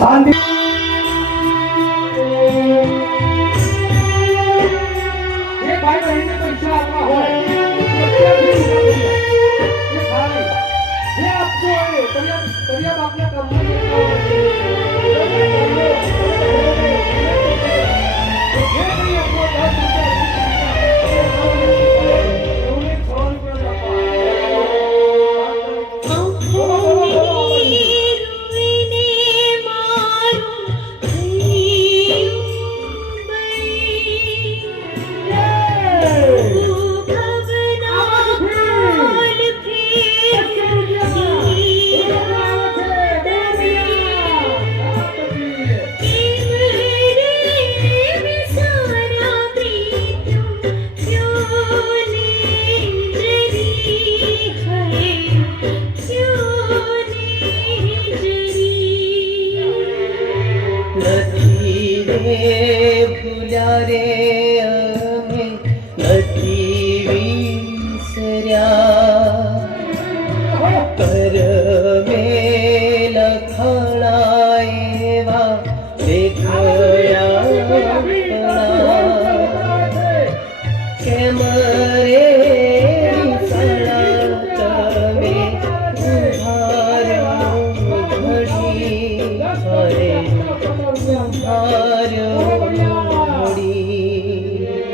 શાંતિ એ ભાઈ બહેનને પૈસા આપવા હોય જે આપતો હોય કરિયા બાપના ભૂલ્યા રે અમે નથી વિસર્યા કરમે લખણા એવા દેખાયા કેમ રે તમે ઉભાર્યો ઘડી હરે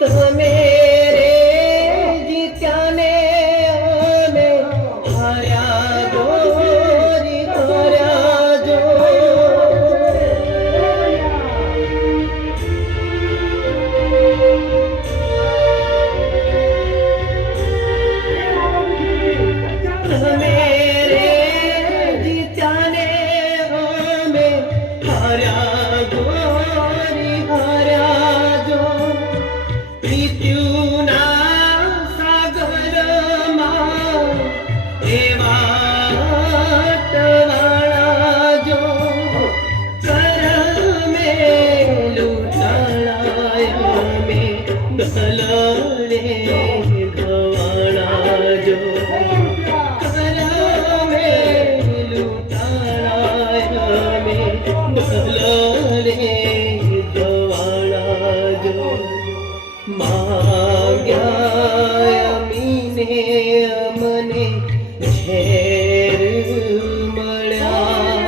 તમે રે જીત્યાને અમે હાર્યા ગોરી કર્યા જો તમે રે જીત્યાને અમે હાર્યા ગોરી હાર્યા જો મૃત્યુના સાગરમાં એવા ટવાળા જો કરમે લૂંટાણા અમે ગલડે ગવાણા જો કરમે લૂંટાણા અમે ગલડે ગવાણા જો માગ્યા અમીને અમને ઝેર મળ્યા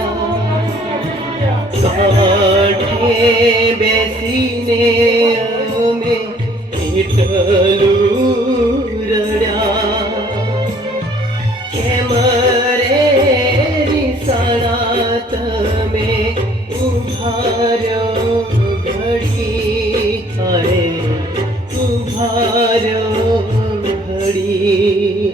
કાંઠે બેસીને અમે એટલું રડ્યા કેમ રે રીસાણા તમે ઉભાર્યો ઘડી હાય ઉભાર્યો ઘડી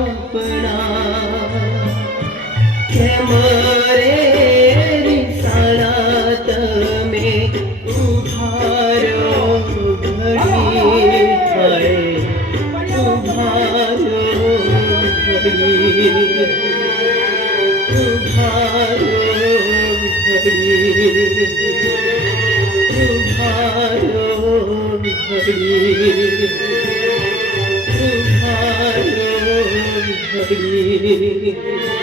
આપણા કેમ રે રીસાણા તમે ઉભા રહ્યો ઘડી હાય ઉભા રહ્યો ઘડી ઉભા રહ્યો ઘડી ઉભા રહ્યો ઘડી ઉભા રહ્યો ઘડી